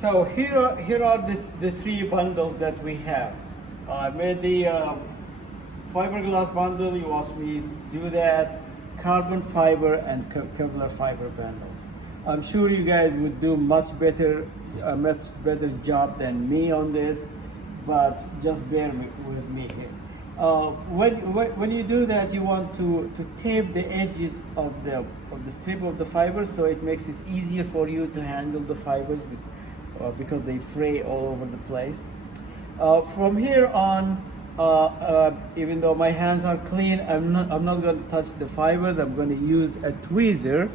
So here are the three bundles that we have. I made the fiberglass bundle. You asked me to do that. Carbon fiber and Kevlar fiber bundles. I'm sure you guys would do much better job than me on this, but just bear with me here. When you do that, you want to tape the edges of the strip of the fiber, so it makes it easier for you to handle the fibers because they fray all over the place. From here on, even though my hands are clean, I'm not going to touch the fibers. I'm going to use a tweezer,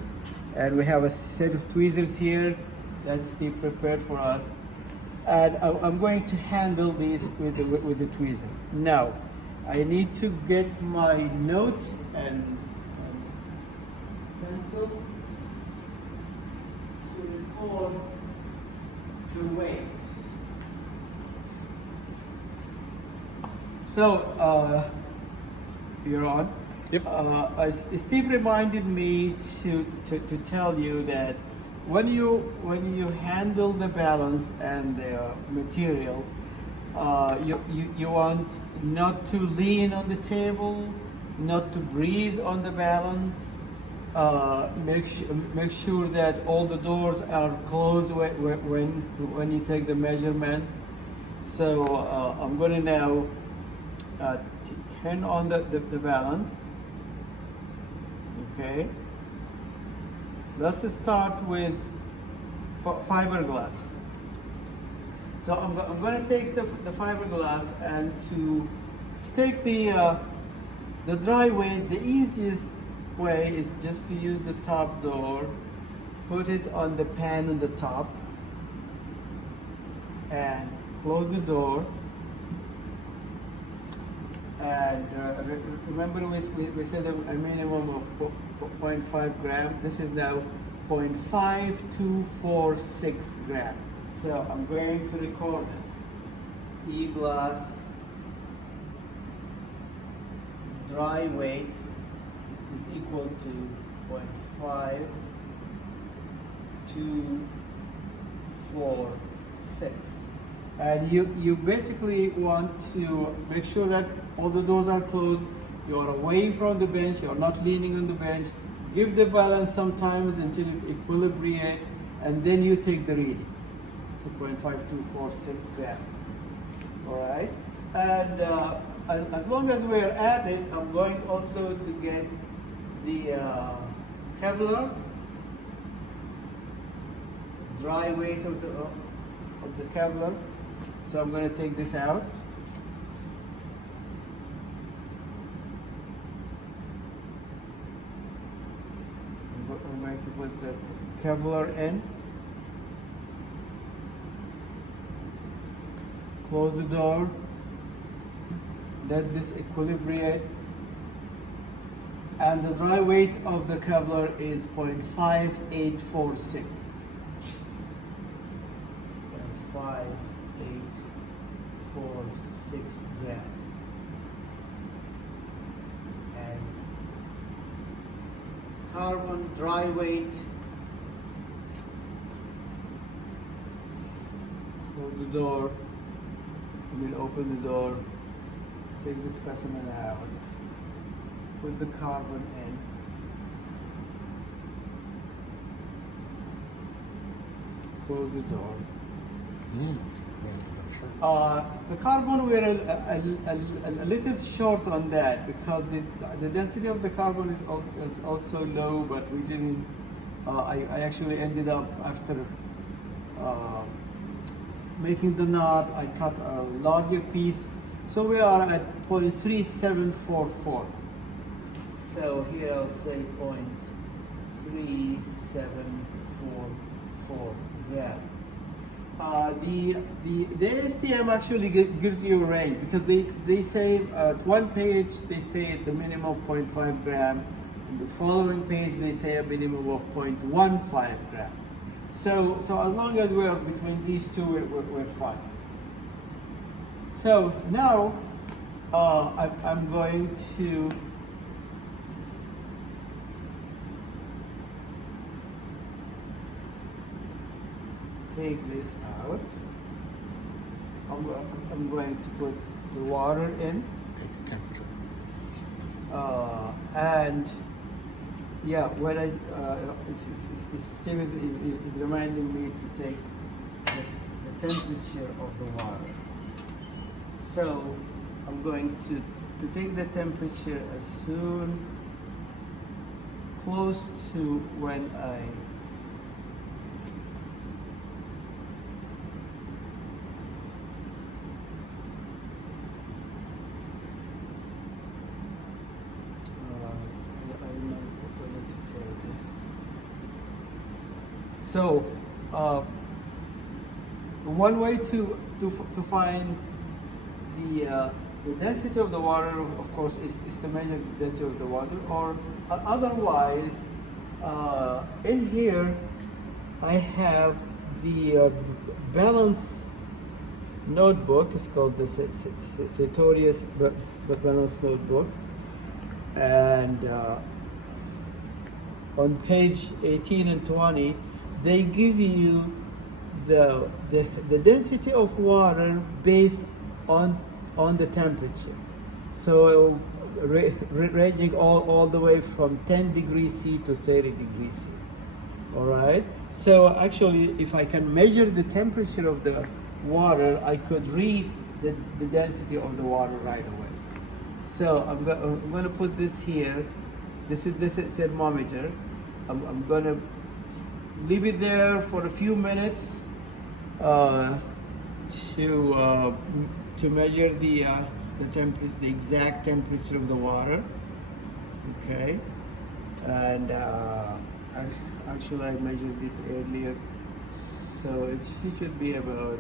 and we have a set of tweezers here that Steve prepared for us, and I'm going to handle these with the tweezer. Now, I need to get my notes and pencil to record the weights. So, you're on? Yep. Steve reminded me to tell you that when you handle the balance and the material, you want not to lean on the table, not to breathe on the balance. Make sure that all the doors are closed when you take the measurements. So I'm going to now turn on the balance. Okay. Let's start with fiberglass. So I'm going to take the fiberglass, and to take the dry weight, the easiest way is just to use the top door, put it on the pan on the top, and close the door. And remember we said a minimum of 0.5 gram. This is now 0.5246 gram. So I'm going to record this. E-glass dry weight is equal to 0.5246. And you basically want to make sure that all the doors are closed, you're away from the bench, you're not leaning on the bench. Give the balance sometimes until it equilibrates, and then you take the reading. So 0.5246 gram. All right, and as long as we're at it, I'm going also to get the Kevlar dry weight of the Kevlar. So I'm going to take this out. I'm going to put the Kevlar in. Close the door. Let this equilibrate. And the dry weight of the Kevlar is 0.5846. 0.5846 gram. And carbon dry weight, close the door, we'll open the door, take the specimen out, put the carbon in, close the door. The carbon, we're a little short on that because the density of the carbon is also low, but we didn't. I actually ended up after making the knot, I cut a larger piece, so we are at 0.3744. So here I'll say 0.3744 gram. The ASTM actually gives you a range because they say one page they say it's a minimum of 0.5 gram, and the following page they say a minimum of 0.15 gram. So as long as we're between these two, we're fine. So now I'm going to take this out. I'm going to put the water in. Take the temperature. And yeah, when Steve is reminding me to take the temperature of the water. So I'm going to take the temperature as soon close to when I So, one way to find the density of the water, of course, is to measure the density of the water. Or otherwise, in here, I have the balance notebook. It's called the Sartorius balance notebook, and on page 18 and 20, they give you the density of water based on the temperature. So ranging all the way from 10 degrees C to 30 degrees C. All right. So actually, if I can measure the temperature of the water, I could read the density of the water right away. So I'm going to put this here. This is the thermometer. I'm going to leave it there for a few minutes to measure the temperature, the exact temperature of the water. Okay, and actually I measured it earlier, so it should be about